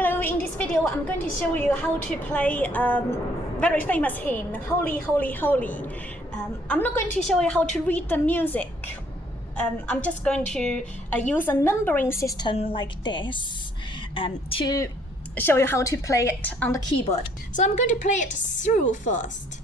Hello, in this video I'm going to show you how to play very famous hymn, Holy, Holy, Holy. I'm not going to show you how to read the music. I'm just going to use a numbering system like this to show you how to play it on the keyboard. So I'm going to play it through first.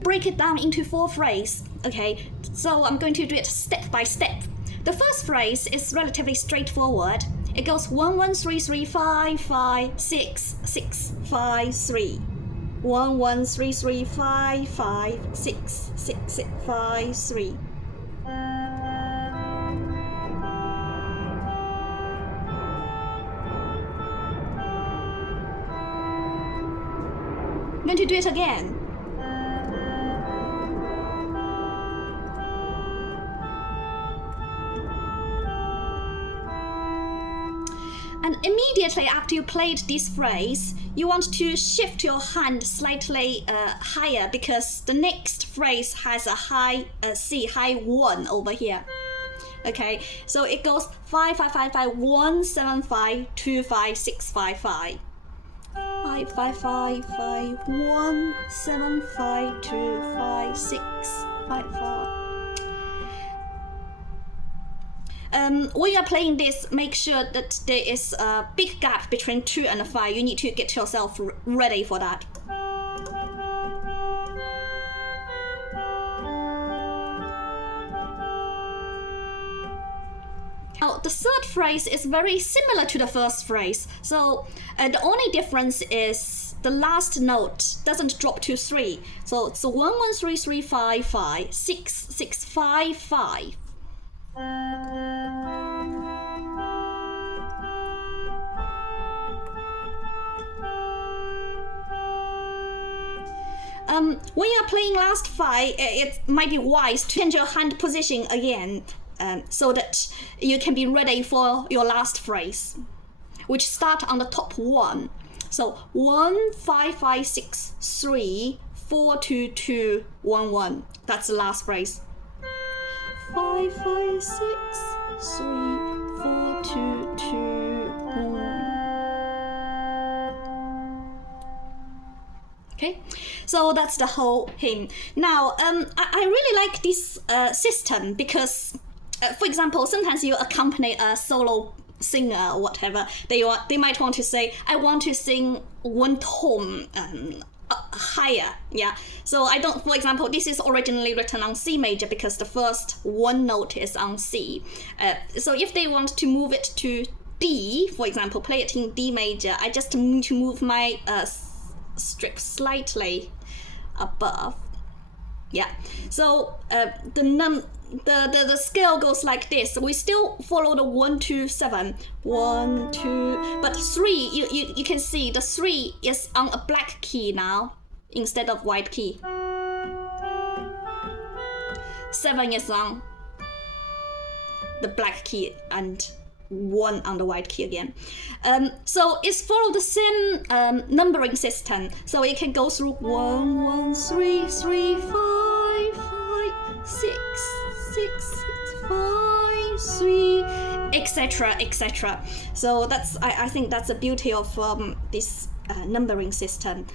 Break it down into 4 phrases, okay? So I'm going to do it step by step. The first phrase is relatively straightforward. It goes 1 1 3 3 5 5 6 6 5 3. 1 1 3 3 5 5 6 6 6 5 3. I'm going to do it again. And immediately after you played this phrase, you want to shift your hand slightly higher because the next phrase has a high C, high 1 over here. Okay, so it goes 5 5 5 5 1 7 5 2 5 6 5 5. 5 5 5 5 1 7 5 2 5 6 5 5. When you're playing this, make sure that there is a big gap between 2 and 5. You need to get yourself ready for that. Now, the third phrase is very similar to the first phrase. So the only difference is the last note doesn't drop to 3. So it's 1 1 3 3 5 5 6 6 5 5. When you're playing last 5, it might be wise to change your hand position again so that you can be ready for your last phrase, which start on the top 1. So 1 5 5 6 3 4 2 2 1 1. That's the last phrase. 5 5 6 3 4 2 2 1. Okay, so that's the whole hymn. Now, I really like this system because, for example, sometimes you accompany a solo singer or whatever. They might want to say, I want to sing one tone higher. Yeah. So I don't. For example, this is originally written on C major because the first one note is on C. So if they want to move it to D, for example, play it in D major, I just need to move my strip slightly above. Yeah, so the scale goes like this. We still follow the 1 2 7 1 2, but 3 you can see the 3 is on a black key now instead of white key. 7 is on the black key and 1 on the white key again. So it's follow the same numbering system. So it can go through 1 1 3 3 5 5 6 6 5 3, etc. etc. So that's I think that's the beauty of this numbering system.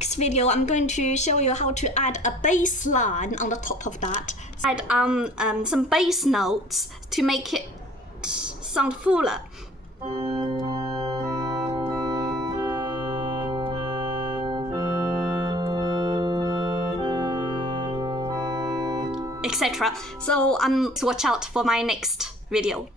Next video I'm going to show you how to add a bass line on the top of that. Add some bass notes to make it sound fuller. Etc. So watch out for my next video.